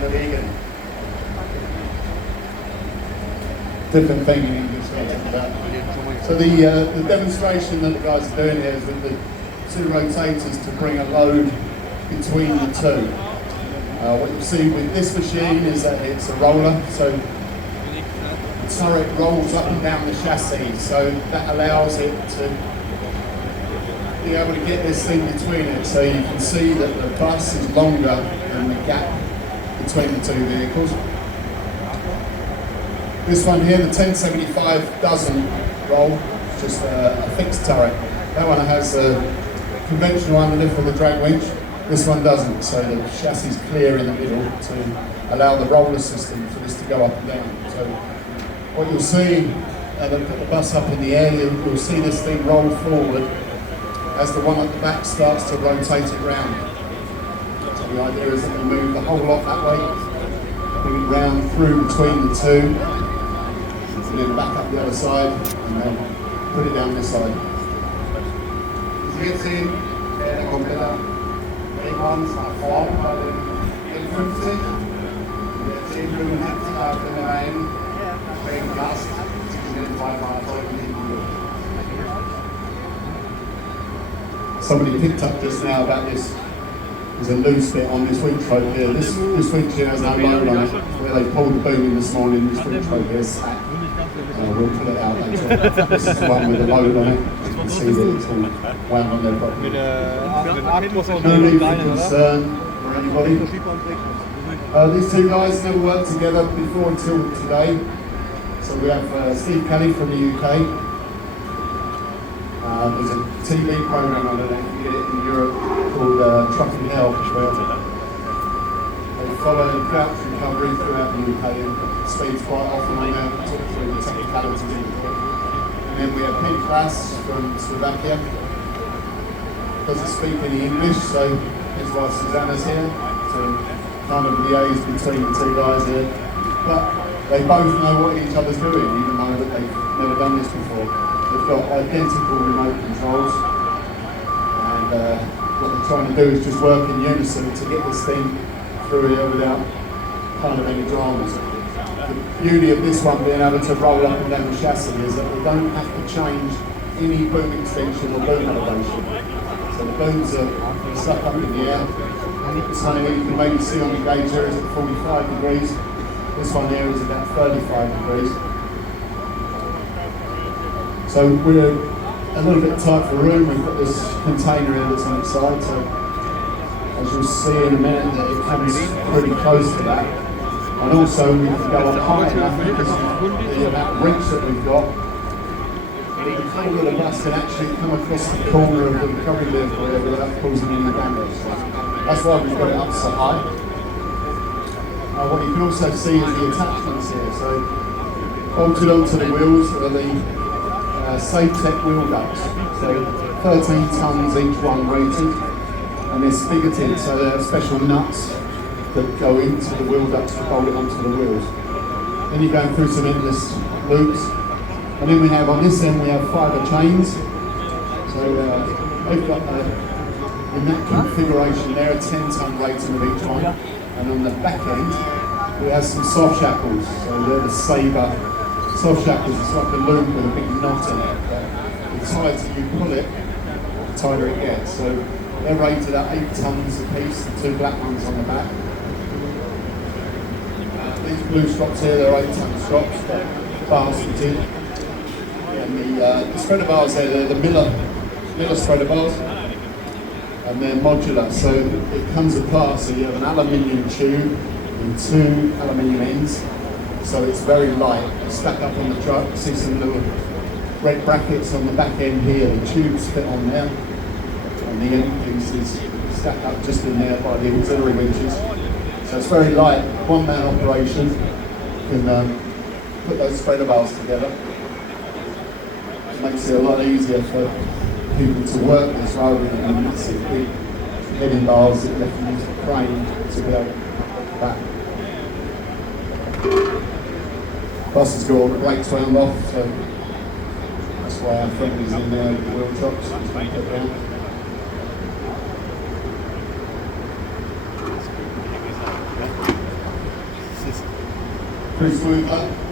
bewegen. Different thing in English. So the demonstration that the guys are doing here is with the two rotators to bring a load between the two. What you'll see with this machine is that it's a roller, so the turret rolls up and down the chassis, so that allows it to be able to get this thing between it. So you can see that the bus is longer than the gap between the two vehicles. This one here, the 1075, doesn't roll, it's just a fixed turret. That one has a conventional underlift with a drag winch. This one doesn't, so the chassis is clear in the middle to allow the roller system for this to go up and down. So what you'll see, they'll put the bus up in the air, you'll see this thing roll forward as the one at the back starts to rotate it round. So the idea is that we move the whole lot that way, bring it round through between the two, and then back up the other side, and then put it down this side. Wie Sie jetzt sehen, der komplette Drehkranz nach vorn bei den L50. Der 1075 auf den Reihen, schrägen Gast zwischen den zwei Fahrzeugen hinten durch. Somebody picked up just now about this. There's a loose bit on this winch rope here. This winch here has no load on it. Where they pulled the boom in this morning, this winch rope here is sat. We'll pull it out later. This is the one with the load on it. You can see that it's all wound on there properly. No need for concern for anybody. These two guys never worked together before until today. So we have Steve Kelly from the UK. There's a TV program, I don't know if you get it in Europe, called Trucking Hell, where they follow drought recovery throughout the UK and speeds quite often on there, talk through the technicalities of it. And then we have Pink Klass from Slovakia. Doesn't speak any English, so his wife Susanna's here to kind of liaise between the two guys here. But they both know what each other's doing, even though that they've never done this before. They've got identical remote controls, and what they're trying to do is just work in unison to get this thing through here without kind of any dramas. The beauty of this one being able to roll up and down the chassis is that we don't have to change any boom extension or boom elevation. So the booms are stuck up in the air. This one here you can maybe see on the gauge here is at 45 degrees. This one here is about 35 degrees. So we're a little bit tight for room. We've got this container here that's on its side, so as you'll see in a minute that it comes pretty close to that. And also we can go on high enough because of the amount of reach that we've got. The corner of the bus can actually come across the corner of the recovery vehicle here without causing any damage. So that's why we've got it up so high. What you can also see is the attachments here. So bolted onto the wheels are the SafeTech wheel ducts, so 13 tonnes each one rated, and they're spigoted, so they're special nuts that go into the wheel ducts to bolt it onto the wheels. Then you're going through some endless loops, and then we have on this end we have fibre chains, so they've got in that configuration there a 10-tonne rating of each one, and on the back end we have some soft shackles, so they're the Sabre soft shackles. It's like a loop with a big knot in it, but the tighter you pull it, the tighter it gets. So they're rated at 8 tonnes a piece, the two black ones on the back. These blue strops here, they're 8-tonne strops, but basketed. And the spreader bars there, they're the Miller spreader bars, and they're modular, so it comes apart. So you have an aluminium tube and 2 aluminium ends. So it's very light. It's stuck up on the truck. You see some little red brackets on the back end here. The tubes fit on there, and the end pieces stuck up just in there by the auxiliary winches. So it's very light. One-man operation. You can put those spreader bars together. It makes it a lot easier for people to work this rather than a massive big heading bars that you have to use the crane to be able to put back. Bus has got all the brakes wound off, so that's why our friend is in there with the wheel chops. He's going to put down. pretty smooth.